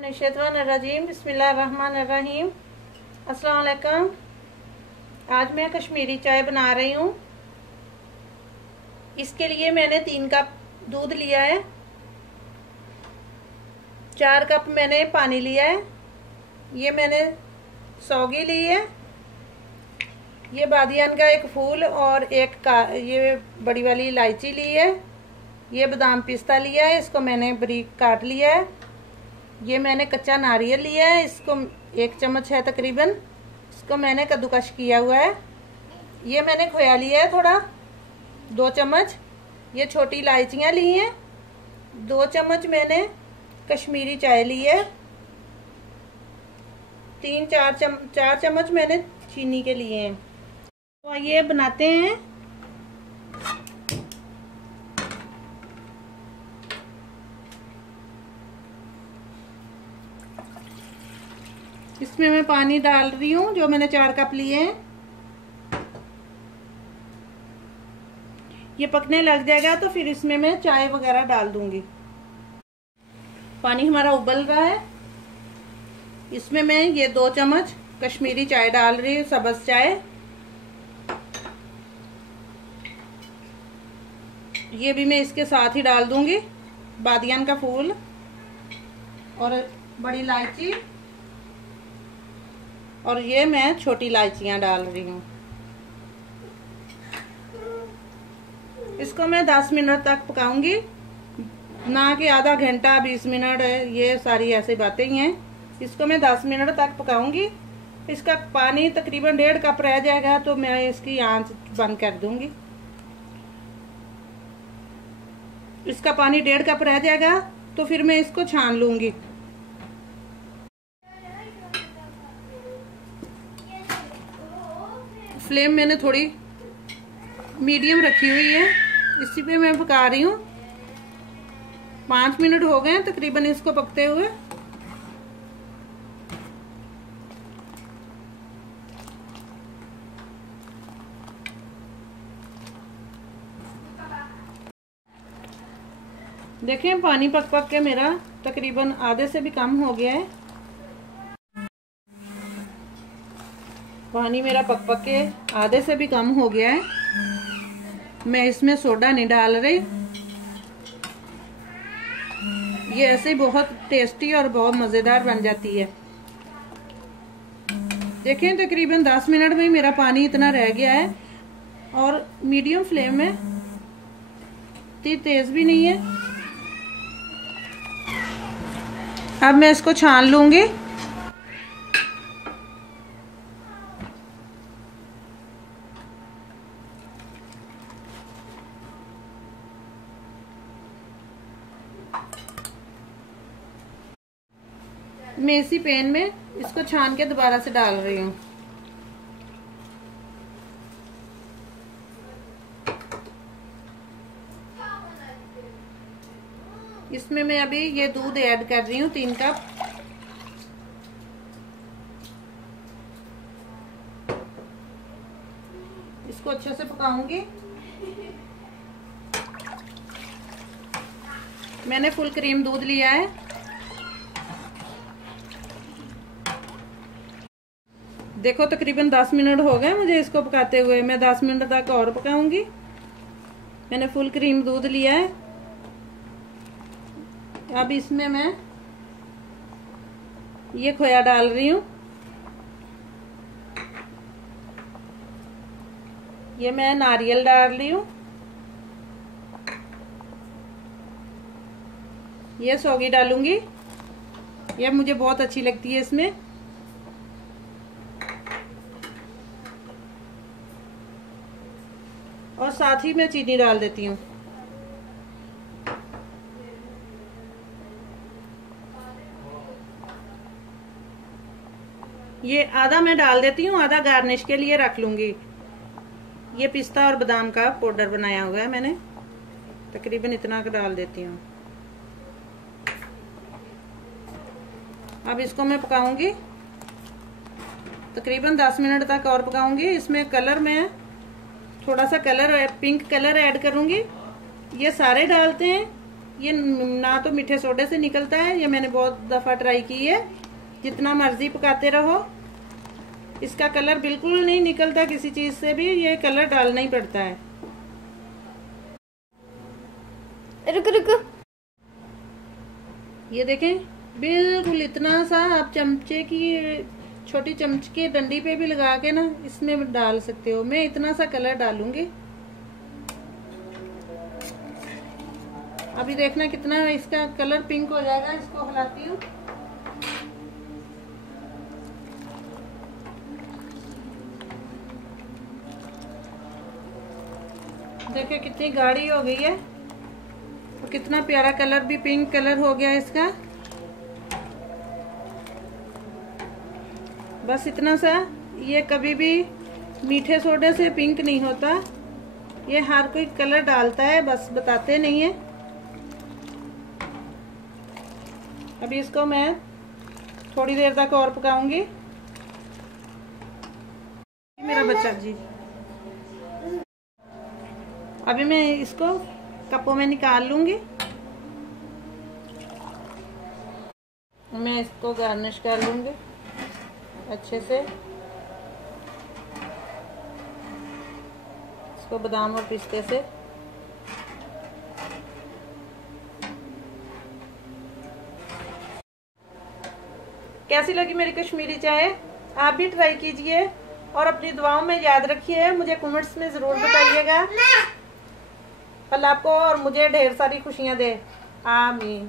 रजीम बिस्मिल्लाहिर्रहमानिर्रहीम। अस्सलाम वालेकुम। आज मैं कश्मीरी चाय बना रही हूँ। इसके लिए मैंने 3 कप दूध लिया है, 4 कप मैंने पानी लिया है, ये मैंने सौगी ली है, ये बादियान का एक फूल और ये बड़ी वाली इलायची ली है, ये बादाम पिस्ता लिया है, इसको मैंने बारीक काट लिया है, ये मैंने कच्चा नारियल लिया है, इसको 1 चम्मच है तकरीबन, इसको मैंने कद्दूकश किया हुआ है, ये मैंने खोया लिया है थोड़ा 2 चम्मच, ये छोटी इलायचियाँ ली हैं 2 चम्मच, मैंने कश्मीरी चाय ली है, 4 चम्मच मैंने चीनी के लिए हैं। तो ये बनाते हैं। इसमें मैं पानी डाल रही हूँ जो मैंने 4 कप लिए हैं। ये पकने लग जाएगा तो फिर इसमें मैं चाय वगैरह डाल दूंगी। पानी हमारा उबल रहा है, इसमें मैं ये 2 चम्मच कश्मीरी चाय डाल रही हूँ, सब्ज चाय। ये भी मैं इसके साथ ही डाल दूंगी, बादियान का फूल और बड़ी इलायची, और ये मैं छोटी इलायचियाँ डाल रही हूँ। इसको मैं 10 मिनट तक पकाऊंगी, ना कि आधा घंटा 20 मिनट, ये सारी ऐसी बातें ही हैं। इसको मैं 10 मिनट तक पकाऊंगी। इसका पानी तकरीबन 1.5 कप रह जाएगा तो मैं इसकी आंच बंद कर दूंगी। इसका पानी 1.5 कप रह जाएगा तो फिर मैं इसको छान लूंगी। फ्लेम मैंने थोड़ी मीडियम रखी हुई है, इसी पे मैं पका रही हूँ। 5 मिनट हो गए तकरीबन इसको पकते हुए। देखें पानी पक पक के मेरा तकरीबन आधे से भी कम हो गया है। पानी मेरा पक पक के आधे से भी कम हो गया है। मैं इसमें सोडा नहीं डाल रही, ये ऐसे ही बहुत टेस्टी और बहुत मज़ेदार बन जाती है। देखें तकरीबन 10 मिनट में मेरा पानी इतना रह गया है और मीडियम फ्लेम में, इतनी तेज़ भी नहीं है। अब मैं इसको छान लूंगी। मैं इसी पैन में इसको छान के दोबारा से डाल रही हूँ। इसमें मैं अभी ये दूध ऐड कर रही हूँ 3 कप। इसको अच्छे से पकाऊंगी। मैंने फुल क्रीम दूध लिया है। देखो तकरीबन 10 मिनट हो गए मुझे इसको पकाते हुए, मैं 10 मिनट तक और पकाऊंगी। मैंने फुल क्रीम दूध लिया है। अब इसमें मैं ये खोया डाल रही हूँ, ये मैं नारियल डाल रही हूँ, ये सौगी डालूंगी, ये मुझे बहुत अच्छी लगती है इसमें। और साथ ही मैं चीनी डाल देती हूँ। ये आधा मैं डाल देती हूँ, आधा गार्निश के लिए रख लूंगी। ये पिस्ता और बादाम का पाउडर बनाया हुआ है मैंने, तकरीबन इतना डाल देती हूँ। अब इसको मैं पकाऊंगी तकरीबन 10 मिनट तक और पकाऊंगी। इसमें कलर में थोड़ा सा पिंक कलर ऐड करूंगी। ये सारे डालते हैं, ये ना तो मीठे सोडे से निकलता है, ये मैंने बहुत दफ़ा ट्राई की है। जितना मर्जी पकाते रहो, इसका कलर बिल्कुल नहीं निकलता किसी चीज़ से भी, ये कलर डालना ही पड़ता है। रुको रुको, ये देखें, बिल्कुल इतना सा आप चमचे की, छोटी चमच की डंडी पे भी लगा के ना इसमें डाल सकते हो। मैं इतना सा कलर डालूंगी। अभी देखना कितना इसका कलर पिंक हो जाएगा। इसको हिलाती हूँ। देखिए कितनी गाढ़ी हो गई है और कितना प्यारा कलर भी पिंक कलर हो गया इसका। बस इतना सा। ये कभी भी मीठे सोडे से पिंक नहीं होता, ये हर कोई कलर डालता है, बस बताते नहीं है। अभी इसको मैं थोड़ी देर तक और पकाऊंगी। मेरा बच्चा जी, अभी मैं इसको कपों में निकाल लूंगी। मैं इसको गार्निश कर लूंगी अच्छे से। इसको बादाम और पिस्ते से। कैसी लगी मेरी कश्मीरी चाय? आप भी ट्राई कीजिए और अपनी दुआओं में याद रखिए। मुझे कमेंट्स में ज़रूर बताइएगा। अल्लाह आपको और मुझे ढेर सारी खुशियां दे। आमीन।